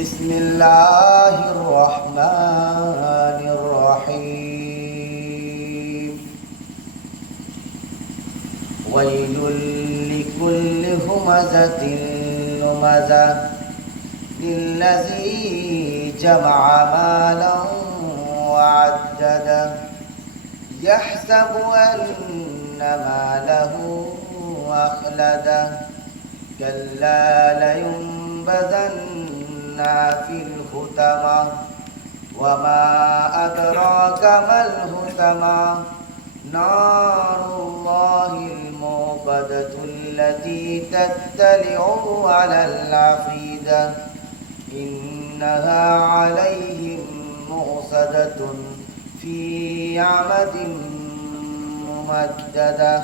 بسم الله الرحمن الرحيم ويل لكل همزة لمزة الذي جمع مالا وعدده يحسب أن ماله أخلده كلا لينبذن في الحطمة وما أدراك ما الحطمة نار الله الموقدة التي تطلع على الأفئدة إنها عليهم مؤصدة في عمد ممددة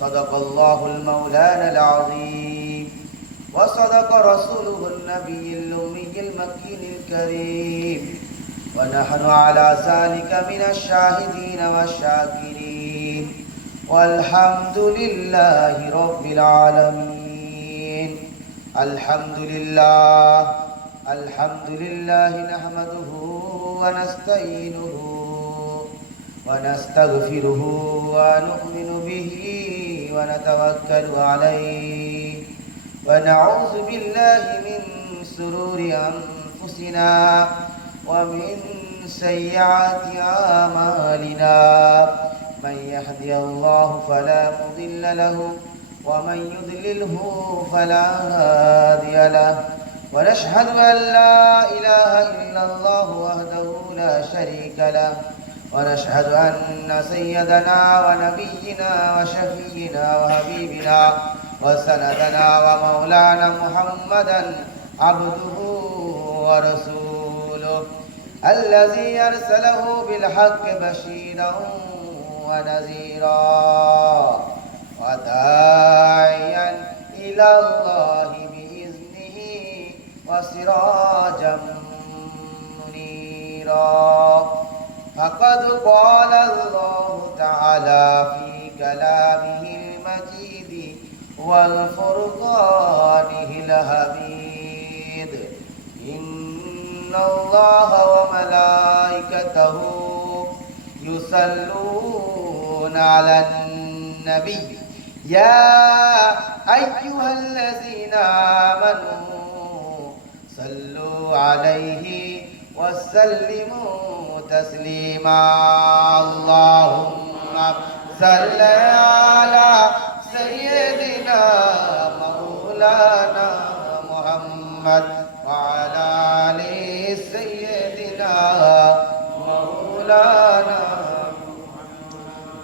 صدق الله المولانا العظيم وصدق رسوله النبي الأمي المكين الكريم ونحن على ذلك من الشاهدين والشاكرين والحمد لله رب العالمين. الحمد لله نحمده ونستعينه ونستغفره ونؤمن به ونتوكل عليه ونعوذ بالله من شرور أنفسنا ومن سيئات أعمالنا من يهدي الله فلا مضل له ومن يضلله فلا هادي له ونشهد أن لا إله إلا الله وحده لا شريك له ونشهد أن سيدنا ونبينا وشفينا وحبيبنا وسندنا ومولانا محمدا عبده ورسوله الذي أرسله بالحق بشيرا ونذيرا وداعيا إلى الله بإذنه وسراجا منيرا فقد قال الله تعالى في كلامه المجيد والفرقانه الحميد إن الله وملائكته يصلون على النبي يا أيها الذين آمنوا صلوا عليه وسلموا تسليما اللهم صل على سيدنا مولانا محمد وعلى آل سيدنا مولانا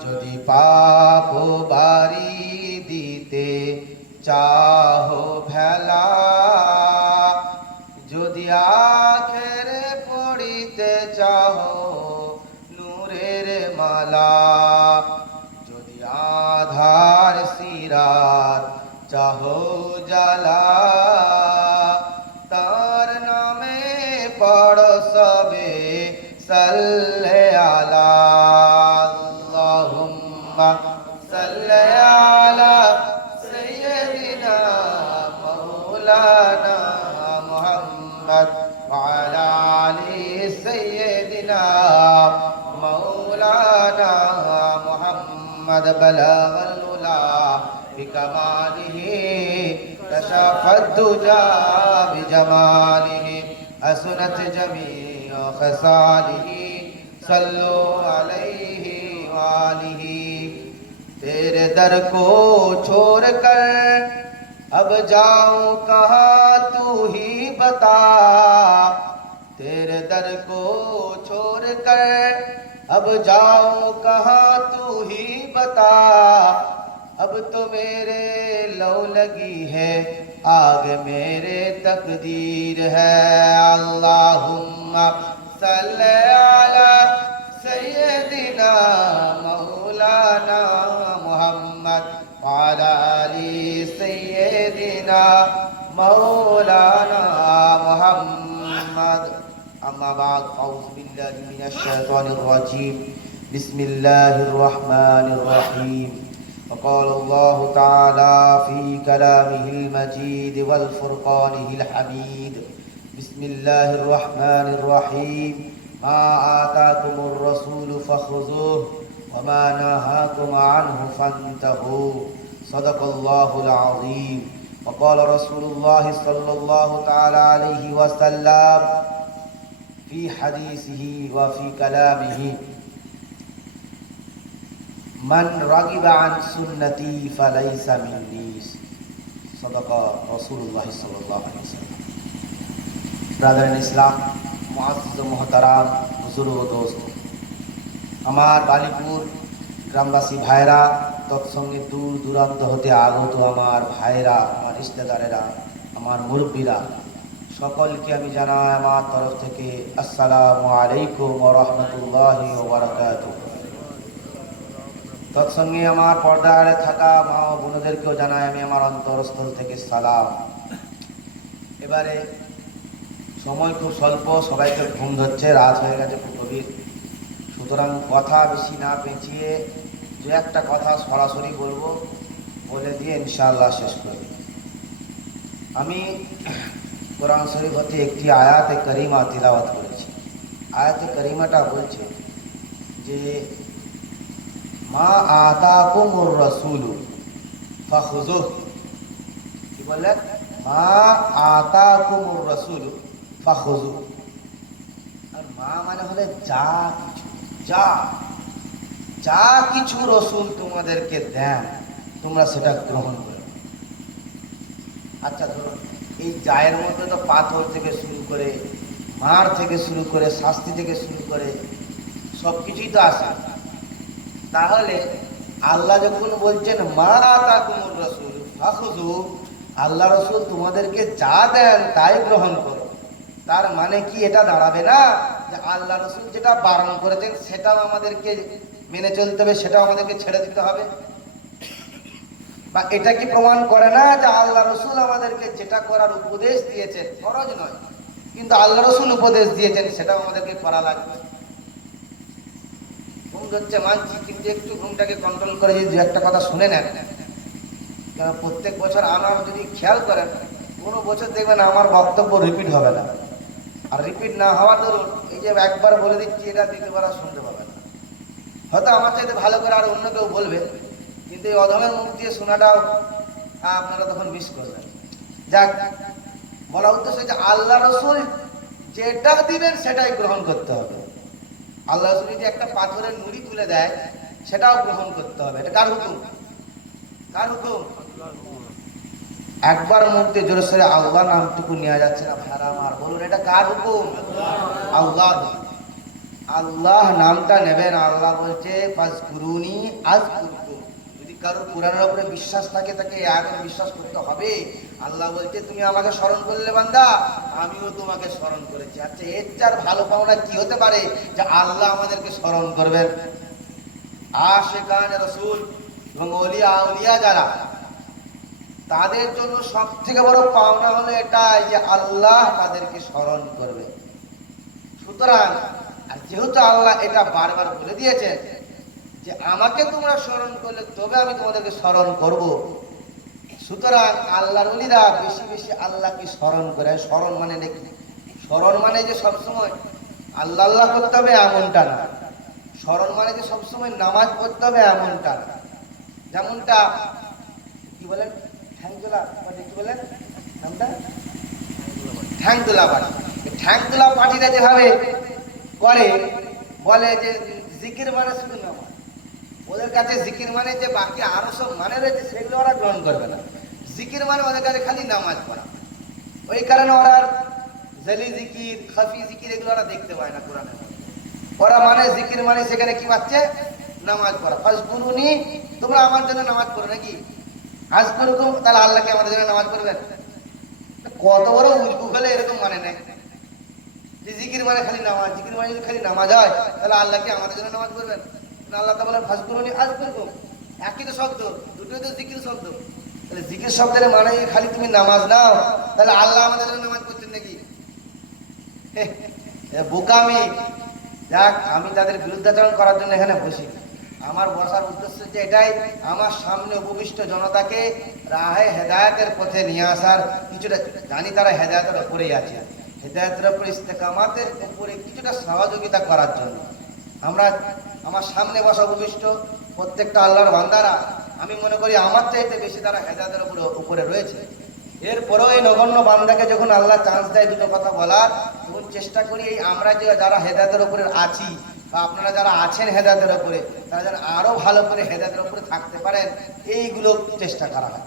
যদি পাপ বাড়ি দিতে চাহো ভেলা যদি আখেরে পড়িতে চাহো নূরের মালা যদি আধার সিরাত চাহো জালা তার নামে পড়ো সবে সাল্লে আলা আল্লাহুম্মা সাল্লি আলা সাইয়্যিদিনা মাওলানা মুহাম্মদ ওয়া আলা আলি সাইয়্যিদিনা মাওলানা মুহাম্মদ বালাগাল উলা বিকামালিহি كشف الدجى بجماله حسنت جميع خصاله صلوا عليه وآله तेरे दर को छोड़ कर अब जाऊं कहाँ तू ही बता तेरे दर को छोड़ कर अब जाऊं कहाँ तू ही बता अब तो मेरे लो लगी है आग मेरे तकदीर है अल्लाहुम्मा सल्ले अला सय्यदिना मौलाना मुहम्मद वाला अली सय्यदिना मौलाना मुहम्मद अम्मा बाद औज़ु बिल्लाहि मिनश शैतानिर रजीम बिस्मिल्लाहिर रहमानिर रहीम وقال الله تعالى في كلامه المجيد والفرقانه الحميد বিসমিল্লাহির রহমানির রহিম। মা আতাকুমুর রাসূলু ফাখুযুহু ওয়া মা নাহাকুম আনহু ফান্তাহু। সাদাকাল্লাহুল আযীম। ওয়া ক্বালা রাসূলুল্লাহি সাল্লাল্লাহু তাআলা আলাইহি ওয়াসাল্লাম ফি হাদিসিহি ওয়া ফি কালামিহি, মান রাগিবা আন সুন্নতি ফালাইসা মিন্নি। সাদাকা রাসূলুল্লাহ সাল্লাল্লাহু আলাইহি ওয়াসাল্লাম। ব্রাদার ইন ইসলাম, মুআজ্জিজ ও মুহতারাম, হুজুর ও দোস্ত, আমার বালিপুর গ্রামবাসী ভাইরা, তৎসঙ্গে দূর দূরান্ত হতে আগত আমার ভাইরা, আমার রিশতেদারেরা, আমার মুরব্বীরা, সকলকে আমি জানাই আমার তরফ থেকে আসসালামু আলাইকুম ওয়া রাহমাতুল্লাহি ওয়া বারাকাতুহু। তৎসঙ্গে আমার পর্দায় থাকা মা ও বোনদেরকেও জানাই আমি আমার অন্তরস্থল থেকে সালাম। এবারে সময় খুব স্বল্প, সবাইকে ঘুম ধরছে, রাত হয়ে গেছে খুব গভীর, সুতরাং কথা বেশি না পেঁচিয়ে দু একটা কথা সরাসরি বলবো, বলে দিয়ে ইনশাআল্লাহ শেষ করব। আমি কোরআন শরীফ হতে একটি আয়াতে করিমা তিলাওয়াত করেছি। আয়াতে করিমাটা বলছে যে মা আতাকুমুর রাসূলু ফাখুযুহু। কি বললেন? মা আতাকুমুর রাসূলু ফাখুযুহু। আর মা মানে হলে যা কিছু, যা কিছু রাসূল তোমাদেরকে দেন তোমরা সেটা গ্রহণ করো। আচ্ছা ধরুন, এই জায়ের মধ্যে তো পাথর থেকে শুরু করে, মার থেকে শুরু করে, শাস্তি থেকে শুরু করে সব কিছুই তো আসে। তাহলে আল্লাহ যখন বলছেন মা আতাকুমুর রাসূল ফাখুযুহু, আল্লাহ রাসূল তোমাদেরকে যা দেন তাই গ্রহণ করো, তার মানে কি এটা দাঁড়াবে না যে আল্লাহ রাসূল যেটা বারণ করেছেন সেটাও আমাদেরকে মেনে চলতে হবে, সেটাও আমাদেরকে ছেড়ে দিতে হবে? বা এটা কি প্রমাণ করে না যে আল্লাহ রাসূল আমাদেরকে যেটা করার উপদেশ দিয়েছেন, ফরজ নয় কিন্তু আল্লাহ রাসূল উপদেশ দিয়েছেন সেটাও আমাদেরকে করা লাগবে? ঘুম ধরছে মানছি, কিন্তু একটু ঘুমটাকে কন্ট্রোল করে যদি দু একটা কথা শুনে নেন। কারণ প্রত্যেক বছর আমার যদি খেয়াল করেন, কোনো বছর দেখবেন আমার বক্তব্য রিপিট হবে না। আর রিপিট না হওয়া ধরুন, এই যে একবার বলে দিচ্ছি এটা দ্বিতীয়বার আর শুনতে পাবে না। হয়তো আমার চাইতে ভালো করে আর অন্য কেউ বলবে, কিন্তু এই অধমের মুখ দিয়ে শোনাটাও আপনারা তখন মিস করবেন। যাক, বলা উদ্দেশ্য যে আল্লাহ রাসূল যেটা দিবেন সেটাই গ্রহণ করতে হবে। আল্লাহ রাসূল যদি একটা পাথরের নুড়ি তুলে দেয় সেটাও গ্রহণ করতে হবে। এটা কার হুকুম? কার হুকুম? একবার মধ্যে জোরে সোরে আল্লাহ নামটুকু নেওয়া যাচ্ছে না ভাড়া আমার, বলুন এটা কার হুকুম? আল্লাহ। আল্লাহ নামটা নেবেন। আল্লাহ বলছে ফাজকুরুনি আযকুরকুম। যদি কারো কোরআনের উপরে বিশ্বাস থাকে তাকে আয়াতে বিশ্বাস করতে হবে। আল্লাহ বলছে তুমি আমাকে স্মরণ করলে বান্দা, আমিও তোমাকে স্মরণ করেছি। আচ্ছা, এর চার ভালো পাওনা কি হতে পারে যে আল্লাহ আমাদেরকে স্মরণ করবেন? আশিকানে রাসূল এবং ওলিয়া আউলিয়া যারা, তাদের জন্য সব থেকে বড় পাওনা হলো এটাই যে আল্লাহ তাদেরকে স্মরণ করবে। সুতরাং আর যেহেতু আল্লাহ এটা বারবার বলে দিয়েছেন যে আমাকে তোমরা স্মরণ করলে তবে আমি তোমাদেরকে স্মরণ করব, সুতরাং আল্লাহর ওলিরা বেশি বেশি আল্লাহকে স্মরণ করে। স্মরণ মানে নাকি? স্মরণ মানে যে সবসময় আল্লাহ আল্লাহ করতে হবে এমনটা না। স্মরণ মানে যে সবসময় নামাজ পড়তে হবে এমনটা না। যেমনটা কি বলেন, ঠ্যাংদোলা পার্টি, কি বলেন নামটা? ঠ্যাংদোলা পার্টি। ঠ্যাংদোলা পার্টিরা যেভাবে করে, বলে যে জিকির মানে শুধু নামাজ। ওদের কাছে জিকির মানে যে বাকি আরো সব মানে রয়েছে সেগুলো ওরা গ্রহণ করবে না। জিকির মানে ওদের কাছে খালি নামাজ পড়া। ওই কারণে ওরা জেলি জিকির, খাফি জিকির এগুলো ওরা দেখতে পায় না কোরআনে। ওরা মানে জিকির মানে সেখানে কি পাচ্ছে? নামাজ পড়া। ফাজকুরুনি, তোমরা আমার জন্য নামাজ পড়ো নাকি? আযকুরকুম, তাহলে আল্লাহকে আমাদের জন্য নামাজ পড়বেন? কত বড় উজবুক হলে এরকম মানে নেই যে জিকির মানে খালি নামাজ। জিকির মানে যদি খালি নামাজ হয় তাহলে আল্লাহকে আমাদের জন্য নামাজ পড়বেন? আল্লাহ তা বলেন ফাজকুরুনি আযকুরকুম, একই তো শব্দ, দুটোই তো জিকির শব্দ। তাহলে জিকির শব্দের মানে খালি তুমি নামাজ নাও, তাহলে আল্লাহ আমাদের জন্য নামাজ পড়ছেন নাকি? বোকামি। যাক, আমি তাদের বিরুদ্ধাচরণ করার জন্য এখানে বসি। আমার বসার উদ্দেশ্য যে এটাই, আমার সামনে উপবিষ্ট জনতাকে রাহে হেদায়েতের পথে নিয়ে আসার। কিছুটা জানি তারা হেদায়েতের উপরেই আছে, হেদায়েতের উপর ইস্তেকামাতের উপরে কিছুটা সহযোগিতা করার জন্য আমরা আমার সামনে বসা উপবিষ্ট প্রত্যেকটা আল্লাহর বান্দারা আমি মনে করি আমার চাইতে বেশি তারা হেদায়েতের উপরে রয়েছে। এরপরেও এই নগণ্য বান্দাকে যখন আল্লাহ চান্স দেয় দুটো কথা বলার, তখন চেষ্টা করি এই আমরা যে যারা হেদায়েতের উপরে আছি বা আপনারা যারা আছেন হেদায়েতের উপরে, তারা যেন আরো ভালো করে হেদায়েতের উপরে থাকতে পারেন, এইগুলো চেষ্টা করা হয়।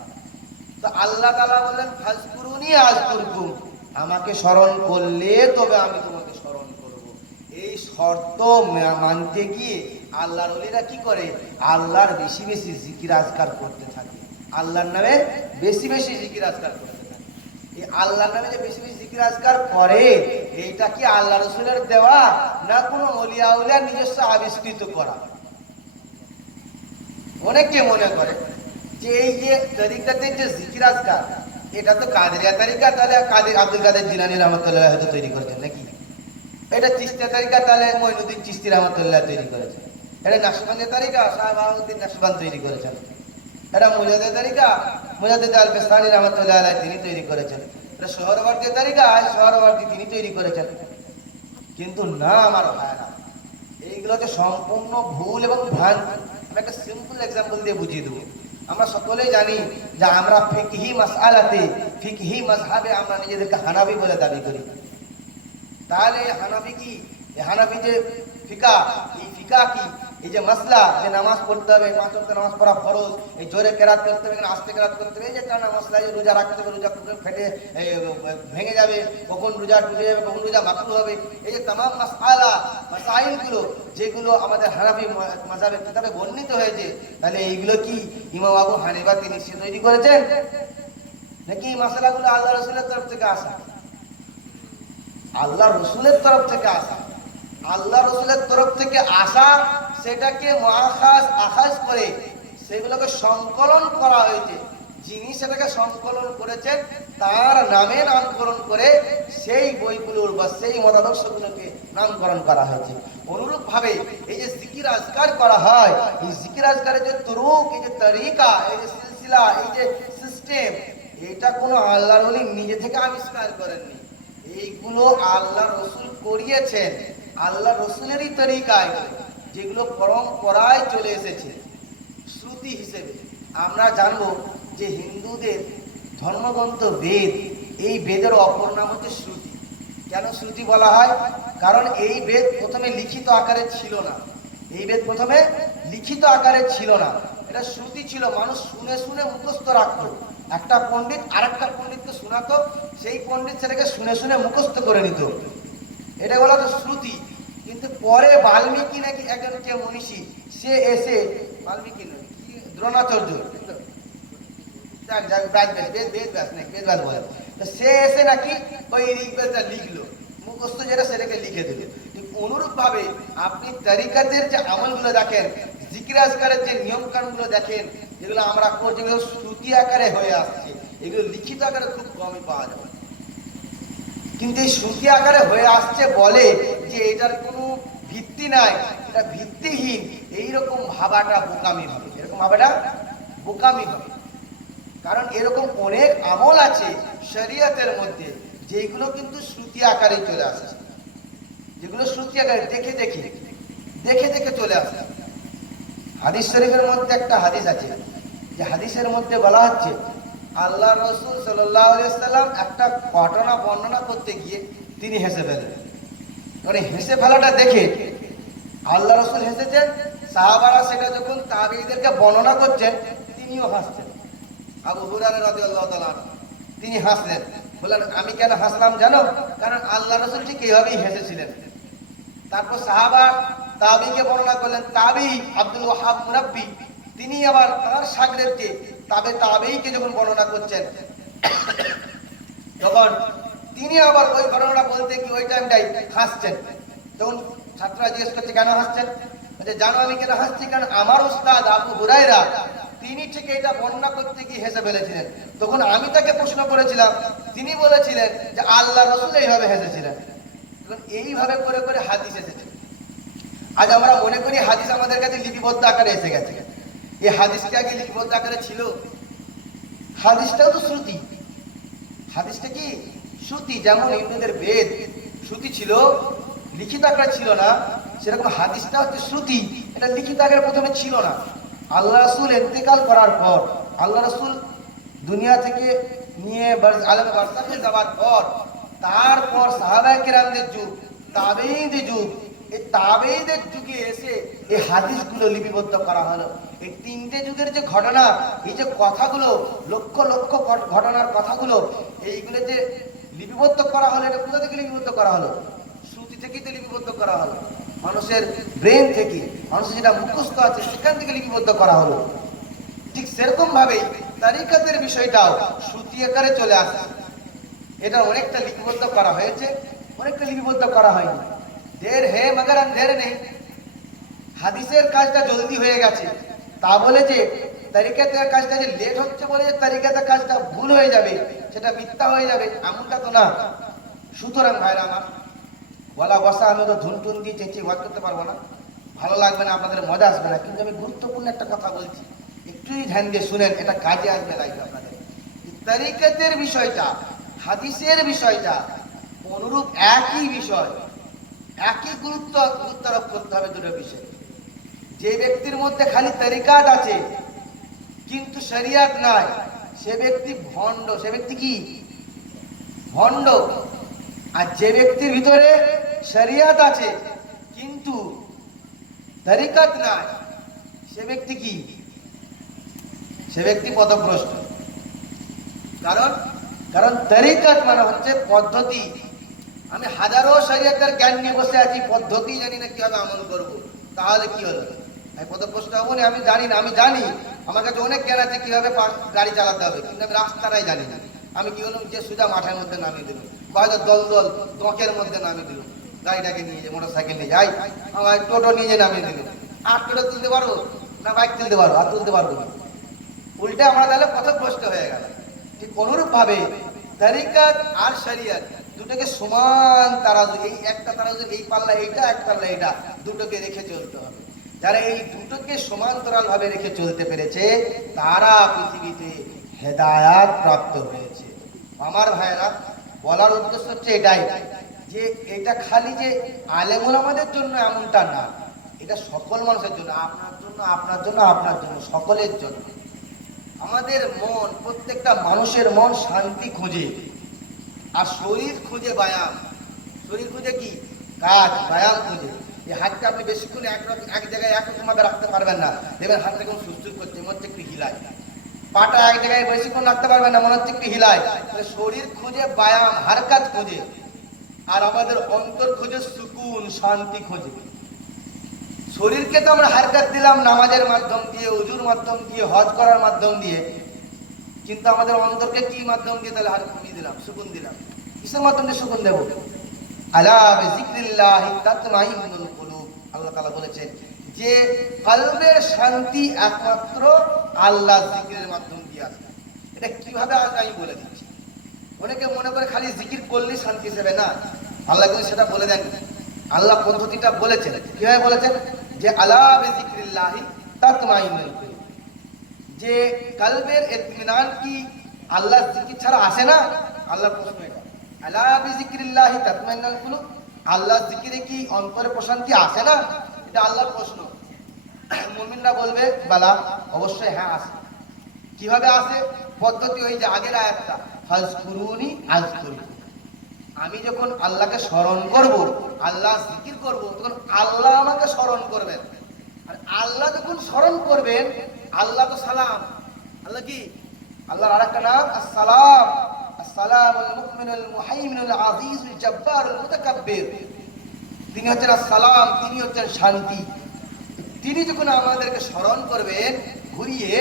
তো আল্লাহ তাআলা বলেন ফাজকুরুনি আযকুরকুম, আমাকে স্মরণ করলে তবে আমি তোমাকে স্মরণ করব। এই শর্ত মানতে গিয়ে আল্লাহর ওলিরা কি করে? আল্লাহর বেশি বেশি জিকির আজকার করতে থাকে, আল্লাহর নামে বেশি বেশি জিকির আজকার করতে থাকে। এই আল্লাহর নামে যে বেশি বেশি জিকির আজকার করে, এইটা কি আল্লাহ রাসূলের দেওয়া না কোনো ওলিয়া উলিয়ার নিজস্ব আবিষ্কৃত করা? অনেকে মনে করে যে এই যে তরিকাতে যে জিকির আজকার, এটা তো কাদেরিয়া তরিকা, তাহলে কাদের আব্দুল কাদের জিলানী রহমাতুল্লাহ হয়তো তৈরি করেছেন নাকি? এটা চিশতিয়া তরিকা, তাহলে মঈনুদ্দিন চিশতি রহমাতুল্লাহ তৈরি করেছেন। এটা নাকশবন্দি তরিকা, শাহ বাহাউদ্দিন নাকশবন্দ তৈরি করেছেন। এটা মুজাদ্দিদ তরিকা, মুজাদ্দিদ আল বিস্তানি রহমাতুল্লাহ আলাইহি তিনি তৈরি করেছেন। এটা সোহরাওয়ার্দী তরিকা, সোহরাওয়ার্দী তিনি তৈরি করেছেন। কিন্তু না আমার ভাইরা, এইগুলোতে সম্পূর্ণ ভুল এবং ভ্রান্তি। আমি একটা সিম্পল এক্সাম্পল দিয়ে বুঝিয়ে দেবো। আমরা সকলেই জানি যে আমরা ফিকহি মাসআলাতে, ফিকহি মাযহাবে আমরা নিজেদেরকে হানাফি বলে দাবি করি। তাহলে হানাফি কি? এই হানাফি যে ফিকা, এই ফিকা কি? এই যে মাসলা, যে নামাজ পড়তে হবে, 5 ওয়াক্ত নামাজ পড়া ফরজ, এই জোরে কেরাত করতে হবে না আস্তে কেরাত করতে হবে, এই যে টানা মাসলা, এই রোজা রাখতে হবে, রোজা ফেটে ভেঙে যাবে, কখন রোজা টুটে যাবে, কখন রোজা মাকরুহ হবে, এই যে तमाम মাসআলা মাসাইলগুলো যেগুলো আমাদের হানাফি মাযহাবের কিতাবে বর্ণিত হয়েছে, তাহলে এইগুলো কি ইমাম আবু হানিফা তিনি সে তৈরি করেছেন নাকি এই মাসআলাগুলো আল্লাহ রাসূলের তরফ থেকে আসা? আল্লাহ রসুলের তরফ থেকে আসা। আল্লাহ রসুলের তরফ থেকে আসা, সেটাকে মুআখাজ আখাজ করে সেগুলোকে সংকলন করা হয়েছে। যিনি সেটাকে সংকলন করেছেন তার নামে নামকরণ করে সেই বইগুলোর বা সেই মতাদর্শগুলোকে নামকরণ করা হয়েছে। অনুরূপ ভাবে এই যে জিকির আজকার করা হয়, এই জিকির আজকারের যে তুরুক, এই যে তরিকা, এই যে সিলসিলা, এই যে সিস্টেম, এটা কোনো আল্লাহর ওলি নিজে থেকে আবিষ্কার করেননি। এইগুলো আল্লাহ রসুল করিয়েছেন, আল্লাহ রসুলেরই তরিকায়, যেগুলো পরম্পরায় চলে এসেছে শ্রুতি হিসেবে। আমরা জানবো যে হিন্দুদের ধর্মগ্রন্থ বেদ, এই বেদের অপর নাম হচ্ছে শ্রুতি। কেন শ্রুতি বলা হয়? কারণ এই বেদ প্রথমে লিখিত আকারে ছিল না। এই বেদ প্রথমে লিখিত আকারে ছিল না, এটা শ্রুতি ছিল। মানুষ শুনে শুনে মুখস্থ রাখতো। একটা পণ্ডিত আরেকটা পণ্ডিতকে শোনাতো, সেই পণ্ডিত সেটাকে শুনে শুনে মুখস্থ করে নিত, এটা বলা হতো শ্রুতি। কিন্তু পরে বাল্মীকি নাকি একজন কে মনীষী, সে এসে বাল্মীকি নয়, দ্রোণাচার্য, সে এসে নাকি ওই ঋগ্বেদটা লিখলো, মুখস্থ যেটা সেটাকে লিখে দিল। অনুরূপ ভাবে আপনি তরিকাতের যে আমলগুলো দেখেন, জিকির আজকারের যে নিয়ম কানুনগুলো দেখেন, যেগুলো আমরা করছি, যেগুলো শ্রুতি আকারে হয়ে আসছে, এগুলো লিখিত আকারে খুব কমই পাওয়া যাবে। কিন্তু এই শ্রুতি আকারে হয়ে আসছে বলে যে এটার কোনো ভিত্তি নাই, এটা ভিত্তিহীন, এইরকম ভাবাটা বোকামি হবে। এরকম ভাবাটা বোকামি হবে। কারণ এরকম অনেক আমল আছে শরীয়তের মধ্যে যেগুলো কিন্তু শ্রুতি আকারে চলে আসছে, যেগুলো শ্রুতি আকারে দেখে দেখে দেখে দেখে চলে আসছে। হাদিস শরীফের মধ্যে একটা হাদিস আছে, যে হাদিসের মধ্যে বলা হচ্ছে আল্লাহ রসুল সাল্লাল্লাহু আলাইহি ওয়াসাল্লাম একটা ঘটনা বর্ণনা করতে গিয়ে তিনি হেসে ফেলেন। মানে হেসে ফেলাটা দেখে আল্লাহ রসুল হেসেছেন, সাহাবারা সেটা যখন তাবেঈদেরকে বর্ণনা করছেন তিনিও হাসছেন। আবু হুরায়রা রাদিয়াল্লাহু তাআলা তিনি হাসলেন, বললেন আমি কেন হাসলাম জানো? কারণ আল্লাহ রসুল ঠিক এইভাবেই হেসেছিলেন। তারপর সাহাবা তাবেঈকে বর্ণনা করলেন, তাবেঈ আব্দুল ওয়াহাব মুরাব্বি তিনি আবার তার শাগরেদকে তাবেঈকে যখন বর্ণনা করছেন, তখন তিনি আবার ওই ঘটনাটা বলতে কি ওই টাইমটাই হাসছেন। তখন ছাত্ররা জিজ্ঞেস করছে কেন হাসছেন? বলছে জানো আমি কেন হাসছি? কারণ আমার উস্তাদ আবু হুরায়রা তিনি ঠিক এটা বর্ণনা করতে গিয়ে হেসে ফেলেছিলেন। তখন আমি তাকে প্রশ্ন করেছিলাম, তিনি বলেছিলেন যে আল্লাহ রাসূল এইভাবে হেসেছিলেন। এইভাবে করে করে হাদিস এসেছে। আজ আমরা মনে করি হাদিস আমাদের কাছে লিপিবদ্ধ আকারে এসে গেছে। এই হাদিসটা আগে লিপিবদ্ধ আকারে ছিল? হাদিসটাও তো শ্রুতি। হাদিসটা কি শ্রুতি যেমন হিন্দুদের বেদ শ্রুতি ছিল, লিখিত আকারে ছিল না, সেরকম হাদিসটা হচ্ছে শ্রুতি, এটা লিখিত আকারে প্রথমে ছিল না। আল্লাহ রাসূল ইন্তেকাল করার পর, আল্লাহ রাসূল দুনিয়া থেকে নিয়ে আলেমে বারজাখে যাওয়ার পর, তারপর সাহাবায়ে কেরামদের যুগ, তাবেঈদের যুগ, এই তাবেঈদের যুগে এসে এই হাদিসগুলো লিপিবদ্ধ করা হলো। এই তিনটে যুগের যে ঘটনা, এই যে কথাগুলো, লক্ষ লক্ষ ঘটনার কথাগুলো, এইগুলো যে লিপিবদ্ধ করা হলো, এটা কোথা থেকে লিপিবদ্ধ করা হলো? শ্রুতি থেকেই তো লিপিবদ্ধ করা হলো। মানুষের ব্রেন থেকে, মানুষের যেটা মুখস্থ আছে সেখান থেকে লিপিবদ্ধ করা হলো। ঠিক সেরকম ভাবেই তারিকাতের বিষয়টাও শ্রুতি আকারে চলে আসছে। এটা অনেকটা লিপিবদ্ধ করা হয়েছে, অনেকটা লিপিবদ্ধ করা হয়নি। দের হে মগর আন্ধের নেই। হাদিসের কাজটা জলদি হয়ে গেছে, তা বলে যে তারিকাতের কাজটা যে লেট হচ্ছে বলে যে তারিকাতের কাজটা ভুল হয়ে যাবে, সেটা মিথ্যা হয়ে যাবে, এমনটা তো না। সুতরাং ভাইরা আমার, বলা বসা আমি তো ধুনটুন দিয়ে চেঁচিয়ে ওয়াজ করতে পারবো না, ভালো লাগবে না, আপনাদের মজা আসবে না, কিন্তু আমি গুরুত্বপূর্ণ একটা কথা বলছি, একটুই ধ্যান দিয়ে শুনেন, এটা কাজে আসবে লাগবে আপনাদের। তারিকাতের বিষয়টা, হাদিসের বিষয়টা অনুরূপ, একই বিষয়, একই গুরুত্ব আরোপ করতে হবে দুটো বিষয়। যে ব্যক্তির মধ্যে খালি তারিকাত আছে কিন্তু শরিয়াত নাই, সে ব্যক্তি ভণ্ড। সে ব্যক্তি কি? ভণ্ড। আর যে ব্যক্তির ভিতরে শরিয়াত আছে কিন্তু তরিকাত নাই, সে ব্যক্তি কি? সে ব্যক্তি পথভ্রষ্ট। কারণ কারণ তরিকাত মানে হচ্ছে পদ্ধতি। আমি হাজারো শরিয়তের জ্ঞান নিয়ে বসে আছি, পদ্ধতি জানি না কিভাবে আমল করব, তাহলে কি হলো? আমি পথভ্রষ্ট হবো না? আমি জানি না। আমি জানি, আমার কাছে অনেক জ্ঞান আছে কিভাবে গাড়ি চালাতে হবে, কিন্তু আমি রাস্তাটাই জানি না। আমি কি হলাম, যে সোজা মাঠের মধ্যে নামিয়ে দিল, বা হয়তো দল দঁকের মধ্যে নামিয়ে দিল, গাড়িটাকে নিয়ে যে মোটর সাইকেল নিয়ে যাই, আমার টোটো নিয়ে যে নামিয়ে দিল। আর টোটো তুলতে পারবো না? বাইক তুলতে পারবো? আর তুলতে পারবো না। উল্টে আমরা তাহলে পথভ্রষ্ট হয়ে গেল। ঠিক অনুরূপ ভাবে তরিকাত আর শরিয়ত দুটোকে সমান তারাজু, এই একটা তারাজু, এই পাল্লা এইটা, এক পাল্লা এইটা, দুটোকে রেখে চলতে হবে। যারা এই দুটোকে সমান্তরাল ভাবে রেখে চলতে পেরেছে, তারা পৃথিবীতে হেদায়াত প্রাপ্ত হয়েছে। আমার ভাইয়েরা, বলার উদ্দেশ্য হচ্ছে এটাই, যে এটা খালি যে আলেম ওলামাদের জন্য এমনটা না, এটা সকল মানুষের জন্য, আপনার জন্য, আপনার জন্য, আপনার জন্য, সকলের জন্য। আমাদের মন, প্রত্যেকটা মানুষের মন শান্তি খোঁজে, আর শরীর খুঁজে ব্যায়াম। শরীর খুঁজে কি? কাজ, ব্যায়াম খুঁজে। এই হাতটা আপনি বেশিক্ষণ এক জায়গায় একরকম ভাবে রাখতে পারবেন না, দেখবেন হাতটা কেমন সুস্থ করছে, মনে হচ্ছে একটু হিলায়। পাটা এক জায়গায় বেশিক্ষণ রাখতে পারবেন না, মনে হচ্ছে একটু হিলায়। শরীর খুঁজে ব্যায়াম, হারকাত খোঁজে। আর আমাদের অন্তর খোঁজে সুকুন, শান্তি খোঁজে। শরীরকে তো আমরা হারকাত দিলাম নামাজের মাধ্যম দিয়ে, উজুর মাধ্যম দিয়ে, হজ করার মাধ্যম দিয়ে, কিন্তু আমাদের অন্তরকে কি মাধ্যম দিয়ে তাহলে হার কমিয়ে দিলাম, সুকুন দিলাম? কিসের মাধ্যম দিয়ে সুকুন দেব? আলা বিযিকরিল্লাহি তাতমাইন্নুল কুলুব। আল্লাহ তাআলা বলেছেন যে কলবের শান্তি একমাত্র আল্লাহর জিকিরের মাধ্যম দিয়ে আসে। এটা কিভাবে আসে আমি বলে দিচ্ছি। অনেকে মনে করে খালি জিকির করলেই শান্তি হিসেবে, না, আল্লাহ কিন্তু সেটা বলে দেন। আল্লাহ পদ্ধতিটা বলেছেন। কিভাবে বলেছেন? যে আলা বিযিকরিল্লাহি তাতমাইন্নুল কুলুব, যে কলবের ইতমিনান কি আল্লাহর জিকির ছাড়া আসে না? আল্লাহর প্রশ্ন এটা। আলা বিযিকরিল্লাহি তাতমাইন্নুল কুলুব, আল্লাহর জিকিরে কি অন্তরে প্রশান্তি আসে না? এটা আল্লাহর প্রশ্ন। মুমিনরা বলবে বালা, অবশ্যই হ্যাঁ আসে। কিভাবে আসে? পদ্ধতি ওই যে আগের আয়াতটা, ফাজকুরুনি আযকুরকুম। আমি যখন আল্লাহকে স্মরণ করব, আল্লাহ জিকির করব, তখন আল্লাহ আমাকে স্মরণ করবেন। আর আল্লাহ যখন স্মরণ করবেন, আল্লাহ তো সালাম। আল্লাহ কি? আল্লাহর আরেকটা নাম আসসালাম। আসসালামুল মুমিনুল মুহাইমিনুল আজিজুল জব্বারুল মুতাকাব্বির। তিনি হচ্ছেন আসসালাম, তিনি হচ্ছেন শান্তি। তিনি যখন আমাদেরকে স্মরণ করবেন ঘুরিয়ে,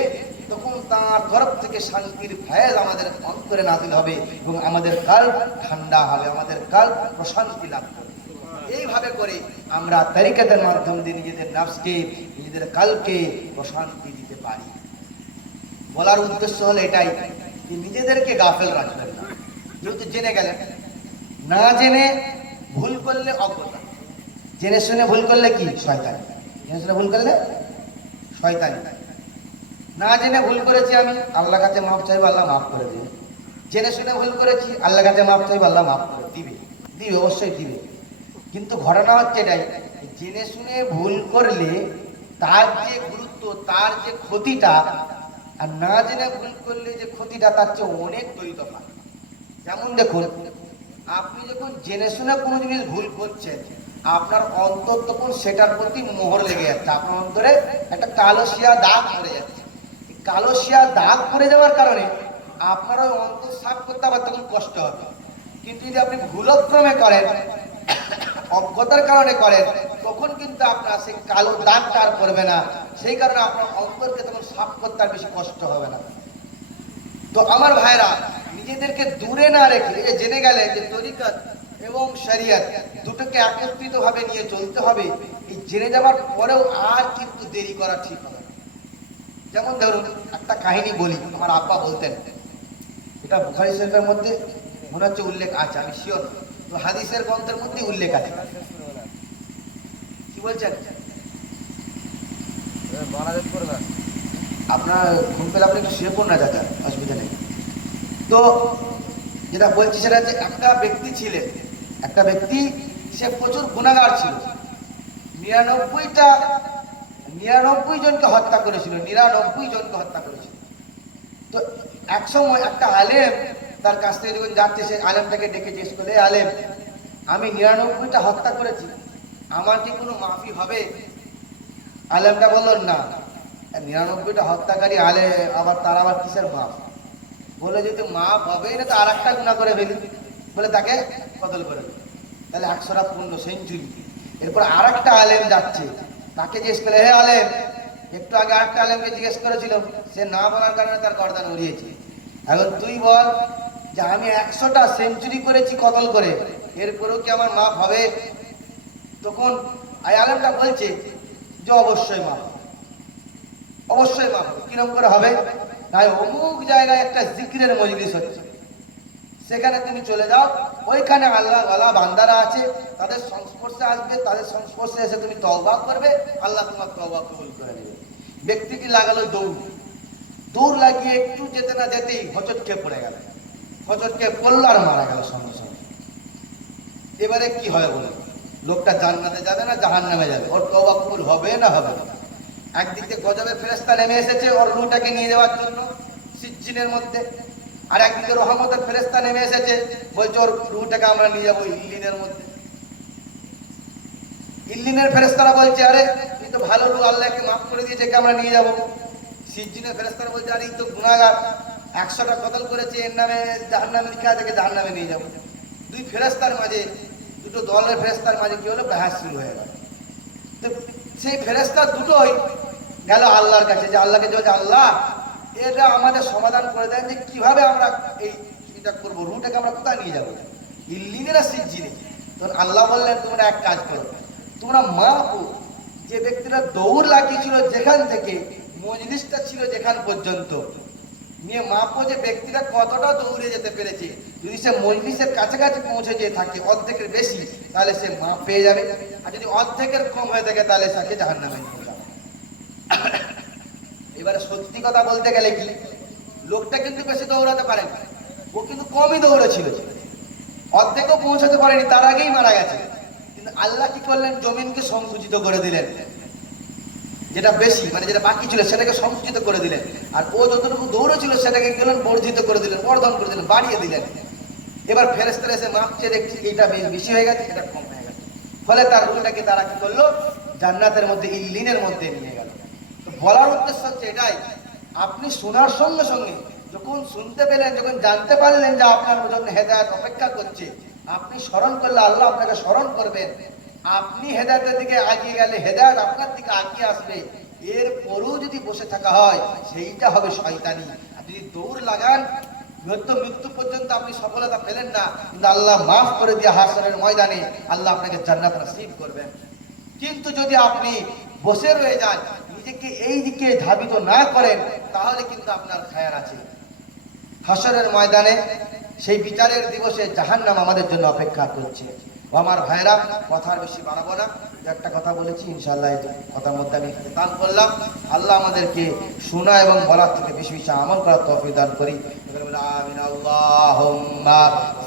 তখন তার তরফ থেকে শান্তির ফয়েজ আমাদের অন্তরে নাযিল হবে এবং আমাদের কল্ব ঠান্ডা হবে, আমাদের কল্ব প্রশান্তি লাভ করবে। এইভাবে করে আমরা তরিকাতের মাধ্যম দিয়ে নিজেদের নফসকে, নিজেদের কল্বকে প্রশান্তি দিতে পারি। বলার উদ্দেশ্য হলো এটাই, যে নিজেদেরকে গাফেল রাখবেন না। যেহেতু জেনে গেলেন, না জেনে ভুল করলে অজ্ঞতা, জেনে শুনে ভুল করলে কি? শয়তানি। জেনে শুনে ভুল করলে শয়তানি। না জেনে ভুল করেছি আমি, আল্লাহর কাছে মাফ চাইবো, আল্লাহ মাফ করে দেবে। জেনে শুনে ভুল করেছি, আল্লাহ কাছে মাফ চাইবো, আল্লাহ মাফ করে দিবে, দিবে, অবশ্যই দিবে। কিন্তু ঘটনা হচ্ছে এটাই, জেনে শুনে ভুল করলে তার যে গুরুত্ব, তার যে ক্ষতিটা, আর না জেনে ভুল করলে যে ক্ষতিটা তার চেয়ে অনেক তফাৎ। যেমন দেখুন, আপনি যখন জেনে শুনে কোনো জিনিস ভুল করছেন, আপনার অন্তর তখন সেটার প্রতি মোহর লেগে যাচ্ছে, আপনার অন্তরে একটা কালো শিয়া দাগ পড়ে যাচ্ছে। কালো শিয়া দাগ পড়ে যাওয়ার কারণে আপনার ওই অন্তর সাফ করতে আবার তখন কষ্ট হবে। কিন্তু যদি আপনি ভুলক্রমে করেন, অজ্ঞতার কারণে করেন, তখন কিন্তু আপনার সেই কালো দাগটা আর পড়বে না। সেই কারণে আপনার অন্তরকে তখন সাফ করতে আর বেশি কষ্ট হবে না। তো আমার ভাইরা, নিজেদেরকে দূরে না রেখে, জেনে গেলে যে তরিকত এবং শরিয়ত দুটোকে একত্রিত ভাবে নিয়ে চলতে হবে, এই জেনে যাবার পরেও আর কিন্তু দেরি করা ঠিক হবে। যেমন ধরুন একটা কাহিনী বলি, আমার আব্বা বলতেন, এটা বুখারী শরীফের মধ্যে মনে হচ্ছে উল্লেখ আছে, আমি শিওর, তো হাদিসের গ্রন্থের মধ্যে উল্লেখ আছে। কি বলছেন? আপনার ঘুম পেলে আপনি একটু শুয়ে পড়ুন না, দাদা, অসুবিধা নেই। তো যেটা বলছি সেটা হচ্ছে, একটা ব্যক্তি ছিলেন, একটা ব্যক্তি, সে প্রচুর গুনাহগার ছিল, 99 জনকে হত্যা করেছিল, 99 জনকে হত্যা করেছিল। তো এক সময় একটা আলেম তার কাছ থেকে যখন যাচ্ছে, সে আলেমটাকে ডেকে জিজ্ঞেস করে, আলেম, আমি 99টা হত্যা করেছি, আমার কি কোনো মাফি হবে? আলেমটা বলল, না, 99টা হত্যাকারী আলে আবার তার আবার কিসের মাফ? বলে, যদি মাফ হবে না তো আর একটা গুনাহ করে ফেলি, বলে তাকে কতল করে ফেলি, তাহলে 100টা পূর্ণ, সেঞ্চুরি। এরপর আর একটা আলেম যাচ্ছে, তাকে জিজ্ঞেস করে, হে আলেম, একটু আগে আরেকটা আলেমকে জিজ্ঞেস করেছিল, সে না বলার কারণে তার গর্দান উড়িয়েছে, এখন তুই বল যে আমি 100টা সেঞ্চুরি করেছি কতল করে, এরপরেও কি আমার মাফ হবে? তখন আলেমটা বলছে যে অবশ্যই মাফ, অবশ্যই মাফ। কিরকম করে হবে? না, অমুক জায়গায় একটা জিকিরের মজলিস হচ্ছে, সেখানে তুমি চলে যাও, ওইখানে আল্লাহ ওয়ালা বান্দারা আছে, তাদের সংস্পর্শে আসবে, তাদের সংস্পর্শে এসে তুমি তওবা করবে, আল্লাহ তোমার তওবা কবুল করে নেবে। ব্যক্তিটি লাগালো দৌড়, দৌড় লাগিয়ে একটু যেতে না যেতেই হোঁচট খেয়ে পড়ে গেল, হোঁচট খেয়ে পড়ল আর মারা গেল সঙ্গে সঙ্গে। এবারে কি হয় বলে, লোকটা জান্নাতে যাবে না জাহান্নামে যাবে? ওর তওবা কবুল হবে না হবে না? একদিক দিয়ে গজবের ফেরেশতা নেমে এসেছে ওর রূহটাকে নিয়ে যাওয়ার জন্য সিজ্জিনের মধ্যে, আর একদিকে রহমতের ফেরেশতা নেমে এসেছে, বলছে ওর রূহটাকে আমরা নিয়ে যাবো ইল্লিনের মধ্যে। ইল্লিনের ফেরেশতারা বলছে, আরে এই তো ভালো লোক, আল্লাহকে মাফ করে দিয়েছে, একে আমরা নিয়ে যাবো। সিজ্জিনের ফেরেশতারা বলছে, আরে এই তো গুনাহগার, 100টা কতল করেছে, এর নামে জাহান্নামে লিখা আছে, জাহান্নামে নিয়ে যাবো। দুই ফেরেশতার মাঝে, দুটো দলের ফেরেশতার মাঝে কি হলো, বাহাস শুরু হয়ে গেল। তো সেই ফেরেশতা দুটোই গেল আল্লাহর কাছে, যে আল্লাহকে বলছে, আল্লাহ, এটা আমাদের সমাধান করে দেন যে কিভাবে আমরা এটা করবো, রুটাকে আমরা কোথায় নিয়ে যাবো, ইল্লিনেরা সিজ্জিনে। তখন আল্লাহ বললেন, তোমরা এক কাজ করো, তোমরা মাপো, যে ব্যক্তিরা দৌড় লাগিয়েছিল যেখান থেকে, মজলিসটা ছিল যেখান পর্যন্ত, নিয়ে মাপো যে ব্যক্তিরা কতটা দৌড়ে যেতে পেরেছে। যদি সে মজলিসের কাছাকাছি পৌঁছে যেয়ে থাকে অর্ধেকের বেশি, তাহলে সে মাপ পেয়ে যাবে, আর যদি অর্ধেকের কম হয়ে থাকে তাহলে তাকে জাহান্নামে নিয়ে যাবে। এবারে সত্যি কথা বলতে গেলে কি, লোকটা কিন্তু বেশি দৌড়াতে পারে না, ও কিন্তু কমই দৌড়েছিল, অর্ধেকও পৌঁছাতে পারেনি, তার আগেই মারা গেছে। কিন্তু আল্লাহ কি করলেন, জমিনকে সংকুচিত করে দিলেন, যেটা বেশি মানে যেটা বাকি ছিল সেটাকে সংকুচিত করে দিলেন, আর ও যতটুকু দৌড়েছিল সেটাকে গেলেন বর্ধিত করে দিলেন, বর্ধন করে দিলেন, বাড়িয়ে দিলেন। এবার ফেরেশতারা এসে মাপছে, দেখছি এটা বেশি হয়ে গেছে, এটা কম হয়ে গেছে, ফলে তার রূহটাকে তারা কি করলো, জান্নাতের মধ্যে, ইল্লিনের মধ্যে নিয়ে গেল। তো বলার উদ্দেশ্য হচ্ছে এটাই, আপনি শোনার সঙ্গে সঙ্গে যখন শুনতে পেলেন, যখন জানতে পারলেন যে আপনার জন্য হেদায়েত অপেক্ষা করছে, আপনি স্মরণ করলে আল্লাহ আপনাকে স্মরণ করবেন। আপনি হেদায়েতের দিকে এগিয়ে গেলে হেদায়েত আপনার দিকে এগিয়ে আসবে। এরপরও যদি বসে থাকা হয়, সেইটা হবে শয়তানি। আর যদি দৌড় লাগান, মৃত্যু পর্যন্ত আপনি সফলতা পেলেন না, কিন্তু আল্লাহ মাফ করে দিয়ে হাসরের ময়দানে আল্লাহ আপনাকে জান্নাত নসিব করবেন। কিন্তু যদি আপনি বসে রয়ে যান, নিজেকে এই দিকে ধাবিত না করেন, তাহলে কিন্তু আপনার খায়ার আছে। হাসরের ময়দানে সেই বিচারের দিবসে জাহান্নাম আমাদের জন্য অপেক্ষা করছে। আমার ভাইরা, কথার বেশি বাড়াবো না। একটা কথা বলেছি, ইনশাআল্লাহ এই কথার মধ্যে আমি ইখতিতাম করলাম। আল্লাহ আমাদেরকে শোনা এবং বলার থেকে বেশি বেশি আমল করার তৌফিক দান করি। আমিন। আল্লাহুম্মা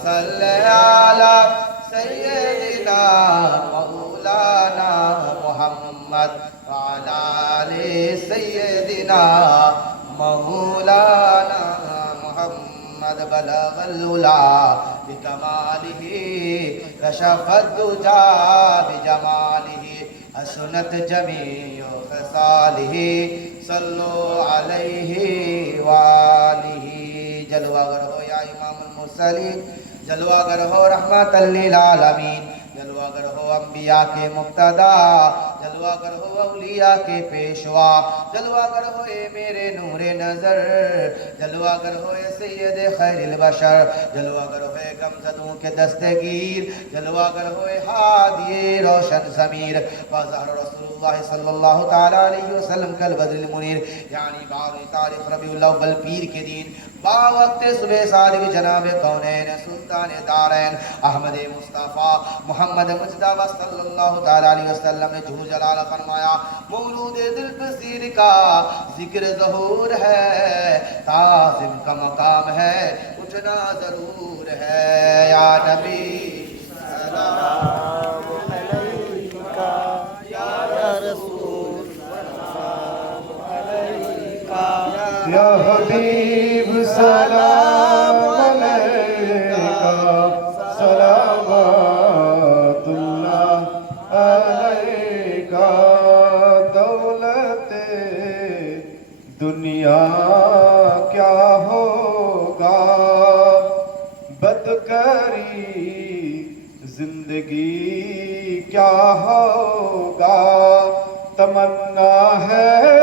সাল্লি আলা সাইয়্যিদিনা মাওলানা মুহাম্মদ ওয়া আলা আলি সাইয়্যিদিনা মাওলানা মুহাম্মদ। বালাগাল উলা বিকামালিহি কাশাফাদ দুজা বিজামালিহি حسنت جميع خصاله صلوا عليه وآله جلوہ گر ہو یا امام المرسلین، جلوہ گر ہو رحمت للعالمین، جلوہ گر ہو انبیاء کے مقتدا، جلوہ گر ہو اولیاء کے پیشوا، جلوہ گر ہو اے میرے نور نظر، جلوہ گر ہو اے سید خیر البشر، جلوہ گر ہو اے غمزدوں کے دستگیر، جلوہ گر ہو اے ہادی روشن ضمیر، وظہر رسول اللہ صلی اللہ تعالی علیہ وسلم کل بدر المنیر، یعنی 12 تاریخ ربیع الاول پیر کے دن با وقت صبح صادق جناب کونین سلطان دارین احمد مصطفیٰ محمد مجتبی صلی اللہ تعالی علیہ وسلم نے ظہور جلال فرمایا، مولود دل پذیر کا ذکر ظہور ہے، تعظیم کا مقام ہے، اٹھنا ضرور ہے، یا نبی سلام علیکہ، یا رسول سلام علیکہ، یا حبیب سلام علیکہ، صلوات اللہ علیکہ۔ دولت دنیا کیا ہوگا، بدکری زندگی کیا ہوگا، تمنا ہے